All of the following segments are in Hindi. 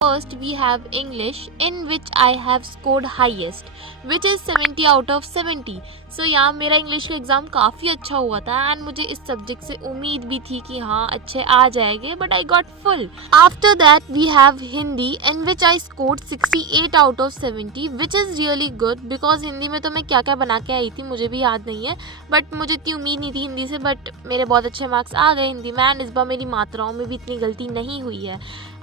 First, we have English, in which I have scored highest, which is 70 out of 70. So यहाँ मेरा इंग्लिश का एग्ज़ाम काफ़ी अच्छा हुआ था एंड मुझे इस सब्जेक्ट से उम्मीद भी थी कि हाँ अच्छे आ जाएंगे, but I got full. After that we have Hindi, in which I scored 68 out of 70, which is really good because Hindi में तो मैं क्या क्या बना के आई थी मुझे भी याद नहीं है, बट मुझे इतनी उम्मीद नहीं थी हिंदी से, बट मेरे बहुत अच्छे मार्क्स आ गए हिंदी में एंड इस बार मेरी मात्राओं में भी इतनी गलती नहीं हुई है.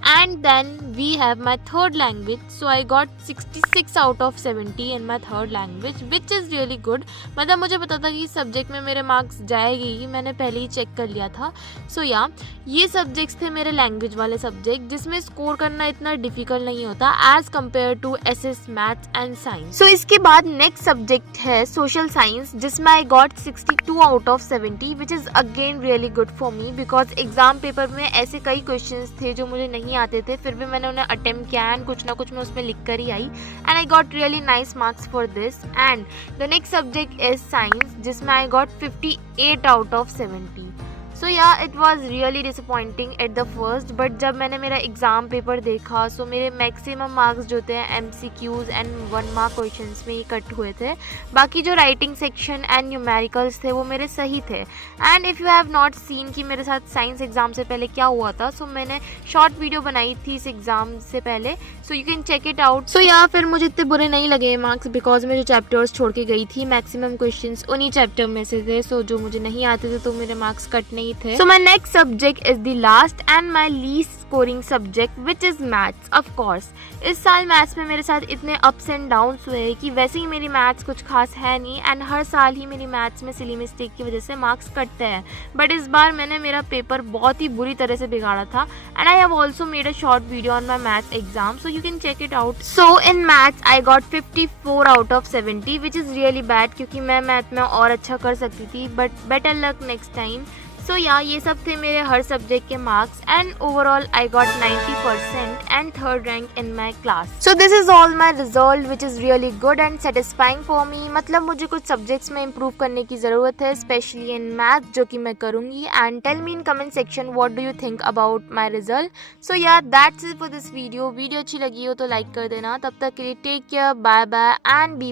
And then we have my third language, so I got 66 out of 70 in my third language, which is really good. मतलब मुझे पता था कि इस सब्जेक्ट में मेरे मार्क्स जाएगी ही, मैंने पहले ही चेक कर लिया था. सो या ये सब्जेक्ट्स थे मेरे लैंग्वेज वाले सब्जेक्ट जिसमें स्कोर करना इतना डिफिकल्ट नहीं होता as compare to SS maths and science. So इसके बाद नेक्स्ट सब्जेक्ट है सोशल साइंस, जिसमें I got 62 out of 70, which is again really good for me because exam paper में ऐसे कई क्वेश्चंस थे जो मुझे नहीं आते थे, फिर भी मैंने उन्हें अटेम्प्ट किया एंड कुछ ना कुछ मैं उसमें लिख कर ही आई and I got really nice marks for this. And the next subject is science, जिसमें I got 58 out of 70. So yeah it was really disappointing at the first, but जब मैंने मेरा एग्ज़ाम पेपर देखा सो मेरे मैक्सिमम मार्क्स जो थे MCQs एंड 1 मार्क क्वेश्चंस में ही कट हुए थे. बाकी जो राइटिंग सेक्शन एंड न्यूमेरिकल्स थे वो मेरे सही थे. And if you have not seen कि मेरे साथ साइंस एग्ज़ाम से पहले क्या हुआ था, सो मैंने शॉर्ट वीडियो बनाई थी इस एग्ज़ाम से पहले, so you can check it out. So या फिर मुझे इतने बुरे नहीं लगे मार्क्स बिकॉज मैं जो चैप्टर्स छोड़ के गई थी मैक्सिमम क्वेश्चन उन्हीं चैप्टर में से थे, सो जो मुझे नहीं आते थे तो मेरे मार्क्स कट नहीं थे. So my next subject is the last and my least scoring subject, which is maths. Of course, इस साल मैथ्स में मेरे साथ इतने अप्स एंड डाउन्स हुए कि वैसे ही मेरी मैथ्स कुछ खास है नहीं एंड हर साल ही मेरी मैथ्स में सिली मिस्टेक की वजह से मार्क्स कटते हैं, बट इस बार मैंने मेरा पेपर बहुत ही बुरी तरह से बिगाड़ा था and I have also made a short video on my maths exam, so you can check it out. So in maths I got 54 out of 70, which is really bad क्योंकि मैं मैथ में और अच्छा कर सकती थी, but better luck next time. So yeah ये सब थे मेरे हर सब्जेक्ट के marks and overall I got 90% and third rank in my class. So this is all my result which is really good and satisfying for me. मतलब मुझे कुछ सब्जेक्ट्स में इम्प्रूव करने की ज़रूरत है, स्पेशली इन मैथ, जो कि मैं करूँगी. And tell me in comment section what do you think about my result. So yeah that's it for this video. Video अच्छी लगी हो तो लाइक कर देना. तब तक के लिए take care, bye bye and B